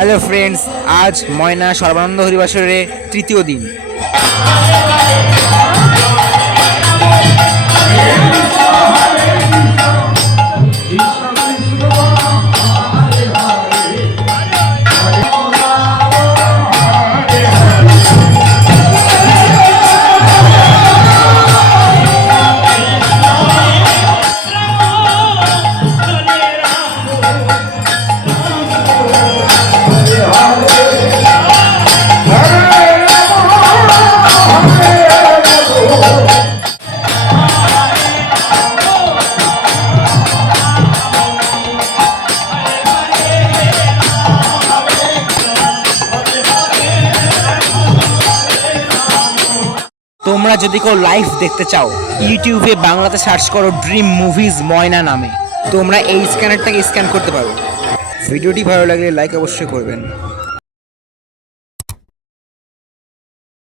Hello friends, আজ ময়না সর্বানন্দ হরিবাসরের তৃতীয় দিন। তোমরা যদি কেউ লাইভ দেখতে চাও, ইউটিউবে বাংলাতে সার্চ করো ড্রিম মুভিজ ময়না নামে। তোমরা এই স্ক্যানারটাকে স্ক্যান করতে পারো। ভিডিওটি ভালো লাগলে লাইক অবশ্যই করবেন।